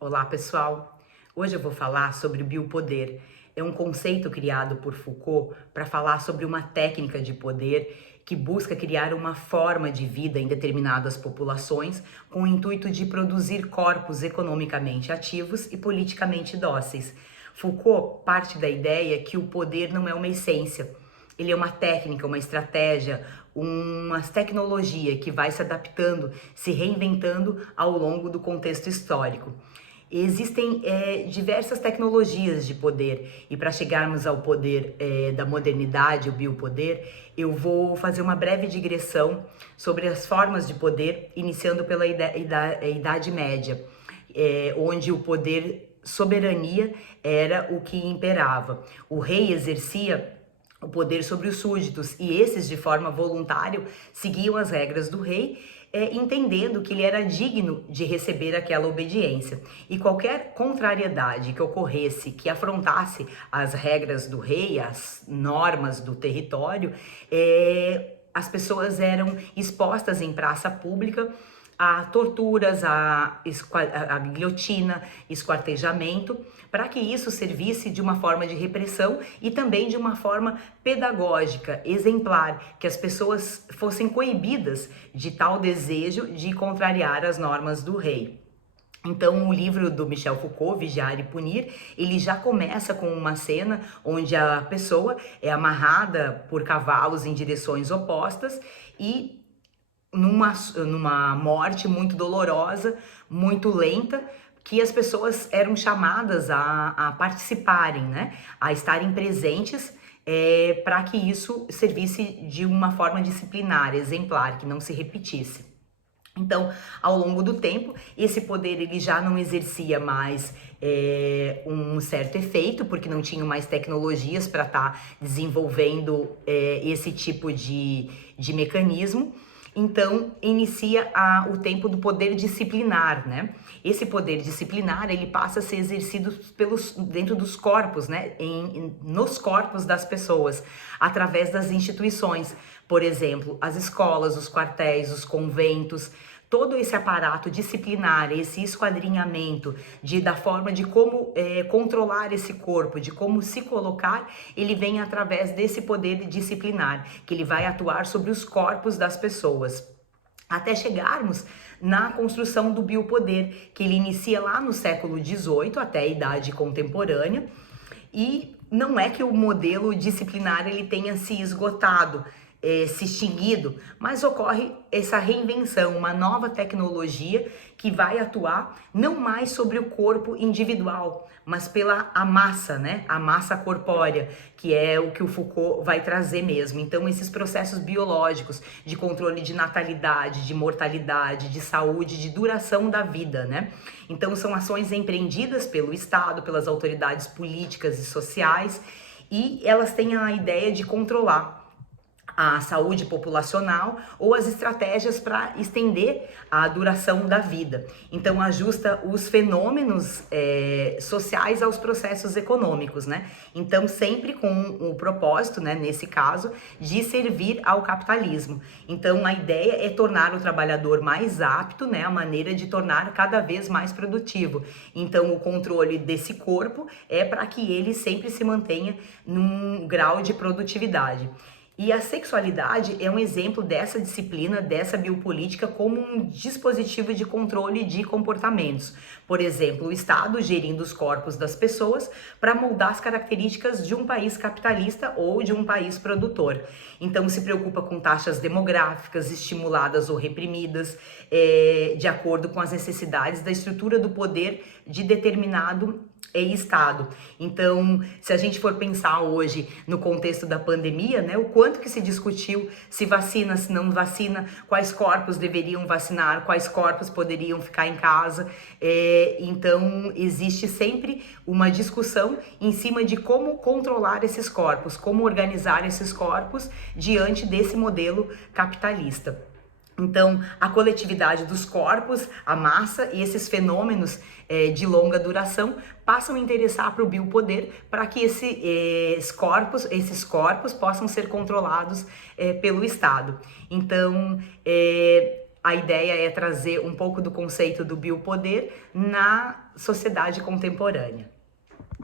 Olá, pessoal! Hoje eu vou falar sobre o biopoder. É um conceito criado por Foucault para falar sobre uma técnica de poder que busca criar uma forma de vida em determinadas populações com o intuito de produzir corpos economicamente ativos e politicamente dóceis. Foucault parte da ideia que o poder não é uma essência, ele é uma técnica, uma estratégia, uma tecnologia que vai se adaptando, se reinventando ao longo do contexto histórico. Existem diversas tecnologias de poder e para chegarmos ao poder da modernidade, o biopoder, eu vou fazer uma breve digressão sobre as formas de poder, iniciando pela Idade Média, onde o poder soberania era o que imperava. O rei exercia o poder sobre os súditos e esses, de forma voluntária, seguiam as regras do rei, entendendo que ele era digno de receber aquela obediência. E qualquer contrariedade que ocorresse, que afrontasse as regras do rei, as normas do território, as pessoas eram expostas em praça pública a torturas, a guilhotina, esquartejamento, para que isso servisse de uma forma de repressão e também de uma forma pedagógica, exemplar, que as pessoas fossem coibidas de tal desejo de contrariar as normas do rei. Então, o livro do Michel Foucault, Vigiar e Punir, ele já começa com uma cena onde a pessoa é amarrada por cavalos em direções opostas e numa morte muito dolorosa, muito lenta, que as pessoas eram chamadas a participarem, né? A estarem presentes para que isso servisse de uma forma disciplinar, exemplar, que não se repetisse. Então, ao longo do tempo, esse poder ele já não exercia mais um certo efeito, porque não tinham mais tecnologias para estar desenvolvendo esse tipo de mecanismo. Então, inicia o tempo do poder disciplinar, né? Esse poder disciplinar, ele passa a ser exercido dentro dos corpos, né? Nos corpos das pessoas, através das instituições. Por exemplo, as escolas, os quartéis, os conventos, todo esse aparato disciplinar, esse esquadrinhamento da forma de como controlar esse corpo, de como se colocar, ele vem através desse poder disciplinar, que ele vai atuar sobre os corpos das pessoas. Até chegarmos na construção do biopoder, que ele inicia lá no século XVIII, até a idade contemporânea, e não é que o modelo disciplinar ele tenha se esgotado, se extinguido, mas ocorre essa reinvenção, uma nova tecnologia que vai atuar não mais sobre o corpo individual, mas pela massa, né? A massa corpórea, que é o que o Foucault vai trazer mesmo. Então, esses processos biológicos de controle de natalidade, de mortalidade, de saúde, de duração da vida, né? Então, são ações empreendidas pelo Estado, pelas autoridades políticas e sociais, e elas têm a ideia de controlar a saúde populacional ou as estratégias para estender a duração da vida. Então, ajusta os fenômenos sociais aos processos econômicos, né? Então, sempre com o propósito, né, nesse caso, de servir ao capitalismo. Então, a ideia é tornar o trabalhador mais apto, né, a maneira de tornar cada vez mais produtivo. Então, o controle desse corpo é para que ele sempre se mantenha num grau de produtividade. E a sexualidade é um exemplo dessa disciplina, dessa biopolítica, como um dispositivo de controle de comportamentos. Por exemplo, o Estado gerindo os corpos das pessoas para moldar as características de um país capitalista ou de um país produtor. Então, se preocupa com taxas demográficas estimuladas ou reprimidas, de acordo com as necessidades da estrutura do poder de determinado Estado. Então, se a gente for pensar hoje no contexto da pandemia, né, o quanto que se discutiu se vacina, se não vacina, quais corpos deveriam vacinar, quais corpos poderiam ficar em casa. Então, existe sempre uma discussão em cima de como controlar esses corpos, como organizar esses corpos diante desse modelo capitalista. Então, a coletividade dos corpos, a massa e esses fenômenos de longa duração passam a interessar para o biopoder para que esses corpos possam ser controlados pelo Estado. Então, a ideia é trazer um pouco do conceito do biopoder na sociedade contemporânea.